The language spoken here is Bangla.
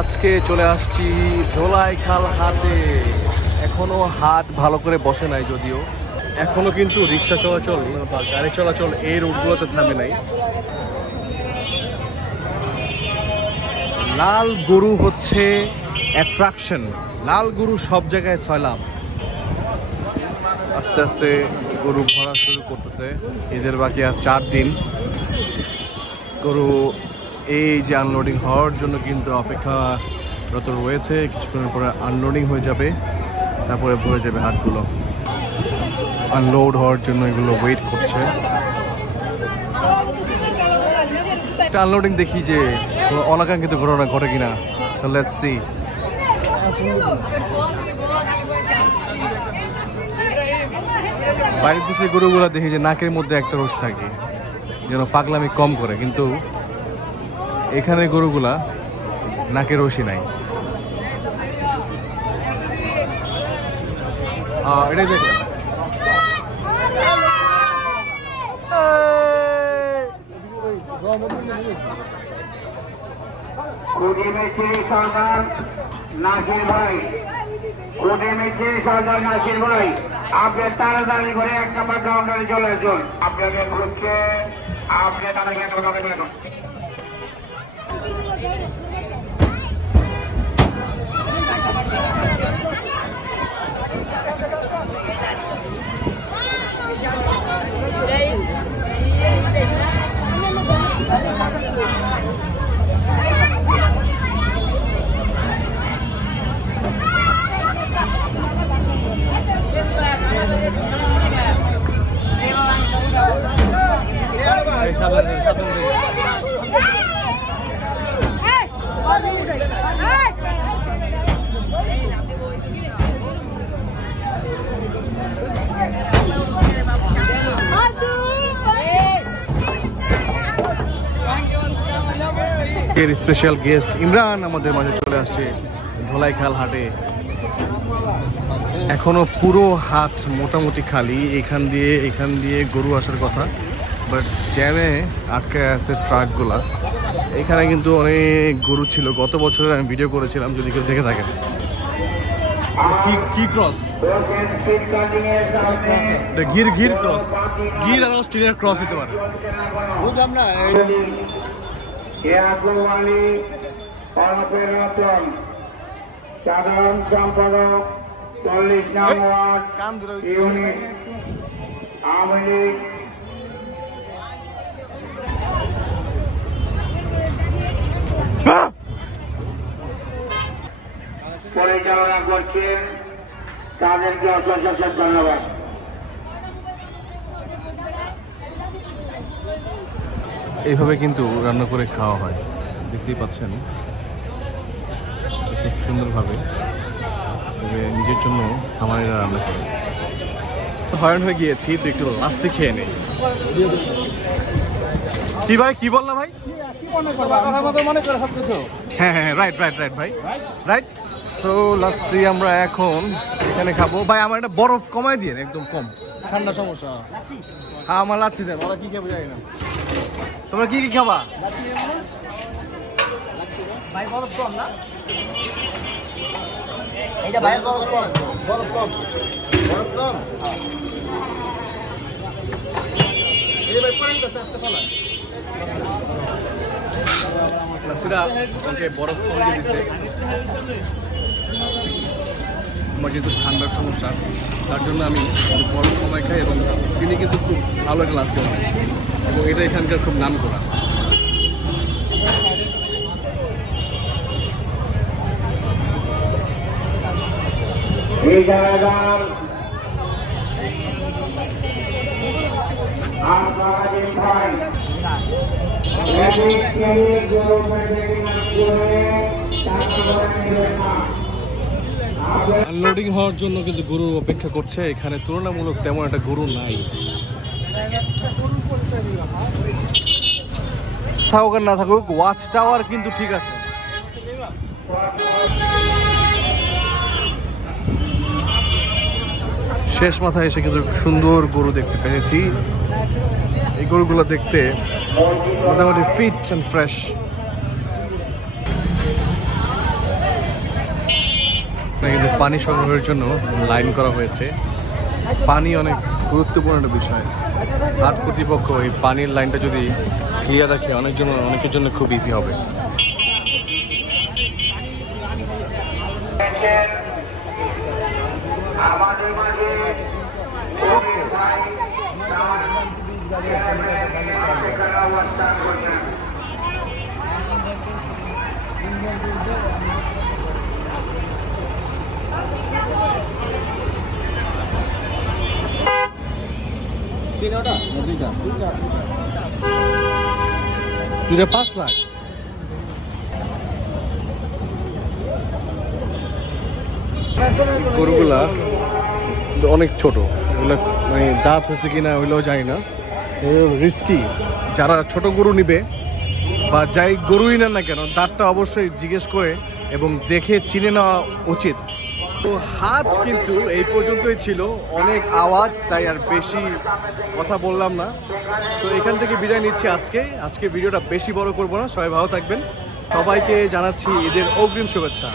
আজকে চলে আসছি ধোলাইখাল হাটে। এখনো হাট ভালো করে বসে নাই, যদিও এখনো কিন্তু রিক্সা চলাচল বা গাড়ি চলাচল এই রোডগুলোতে থামে নাই। লাল গরু হচ্ছে অ্যাট্রাকশন, লাল গরু সব জায়গায় ছয়লাভ। আস্তে আস্তে গরু ভরা শুরু করতেছে। ঈদের বাকি আর 4 দিন। গরু এই যে আনলোডিং হওয়ার জন্য কিন্তু অপেক্ষারত রয়েছে। কিছুক্ষণের পরে আনলোডিং হয়ে যাবে, তারপরে ভরে যাবে হাটগুলো। আনলোড হওয়ার জন্য এগুলো ওয়েট করছে। একটা আনলোডিং দেখি যে কোনো অনাকাঙ্ক্ষিত ঘটনা ঘটে কিনা। So let's see. বাইরের দেশে গরুগুলো দেখি যে নাকের মধ্যে একটা রোষ থাকে, যেন পাগলামি কম করে, কিন্তু এখানে গরুগুলা নাকের রশি নাই। এটাই দেখ, সরদার নাসির ভাই, সরদার নাসির ভাই, আপনার তাড়াতাড়ি করে 1 নম্বর কাউন্টারে চলে আসুন। আপনাকে ঘুরছে, আপনি তাদেরকে 1 নম্বর কাউন্টারে আসুন। স্পেশাল গেস্ট ইমরান আমাদের মাঝে চলে আসছে ধোলাইখাল হাটে। এখনো পুরো হাট মোটামুটি খালি। এখান দিয়ে গরু আসার কথা, বাট জ্যামে আটকে আছে ট্রাকগুলা। এখানে কিন্তু অনেক গরু ছিল। গত বছরের আমি ভিডিও করেছিলাম, যদি কেউ দেখে থাকেন। কি ক্রস? গির ক্রস, গির আর অস্ট্রেলিয়ার ক্রস হতে পারে, বুঝলাম না। সাধারণ সম্পাদক 40 নং ওয়ার্ড ইউনিট আওয়ামী লীগ। পরিচালনা করছেন, তাদেরকে অশেষ ধন্যবাদ। এইভাবে কিন্তু রান্না করে খাওয়া হয়, দেখতেই পাচ্ছেন খুব সুন্দরভাবে। নিজের জন্য খামারিরা রান্না করে। হয়রান হয়ে গিয়েছি, তো একটু লাস্সি খেয়ে নেই। কি ভাই, কি বললাম ভাই? হ্যাঁ হ্যাঁ, রাইট ভাই, রাইট। তো লাস্সি আমরা এখন এখানে খাবো। ভাই আমার একটা বরফ কমাই দিয়ে, একদম কম, ঠান্ডা সমস্যা। হ্যাঁ আমার লাচ্ছি দেন। ওরা কি খাবো জানি না। তোমরা কি কি খাবা? ভাই বরফ কম না, এইটা ভাইয়ের বরফ কম। এই ভাই পরে গেছে আসতে পারলা। লাচ্ছিটা ওকে বরফ কমিয়ে দিছে। আমার যেহেতু ঠান্ডার সমস্যা, তার জন্য আমি বরফ কমাই খাই, এবং তিনি কিন্তু খুব ভালো একটা লাচ্ছি বানায়, এবং এটা এখানকার খুব নাম করা। আনলোডিং হওয়ার জন্য কিন্তু গরু অপেক্ষা করছে। এখানে তুলনামূলক তেমন একটা গরু নাই। থাকুক আর না থাকুক, ওয়াচ টাওয়ার কিন্তু ঠিক আছে। শেষ মাথায় এসে কিন্তু সুন্দর গরু দেখতে পেয়েছি। এই গরুগুলো দেখতে মোটামুটি ফিট অ্যান্ড ফ্রেশ। কিন্তু পানি সংগ্রহের জন্য লাইন করা হয়েছে। পানি অনেক গুরুত্বপূর্ণ একটা বিষয়। হাট কর্তৃপক্ষ এই পানির লাইনটা যদি ক্লিয়ার রাখে অনেকের জন্য খুব ইজি হবে। আমাদের মাঝে অবস্থান করছেন। দুইটা 5 লাখ। গরুগুলা অনেক ছোট, এগুলো মানে দাঁত হয়েছে কিনা ওইগুলো জানি না। রিস্কি, যারা ছোট গরু নিবে বা যাই গরুই নেন না কেন দাঁতটা অবশ্যই জিজ্ঞেস করে এবং দেখে চিনে নেওয়া উচিত। তো হাট কিন্তু এই পর্যন্তই ছিল, অনেক আওয়াজ তাই আর বেশি কথা বললাম না। তো এখান থেকে বিদায় নিচ্ছি আজকে ভিডিওটা বেশি বড় করব না। সবাই ভালো থাকবেন, সবাইকে জানাচ্ছি ঈদের অগ্রিম শুভেচ্ছা।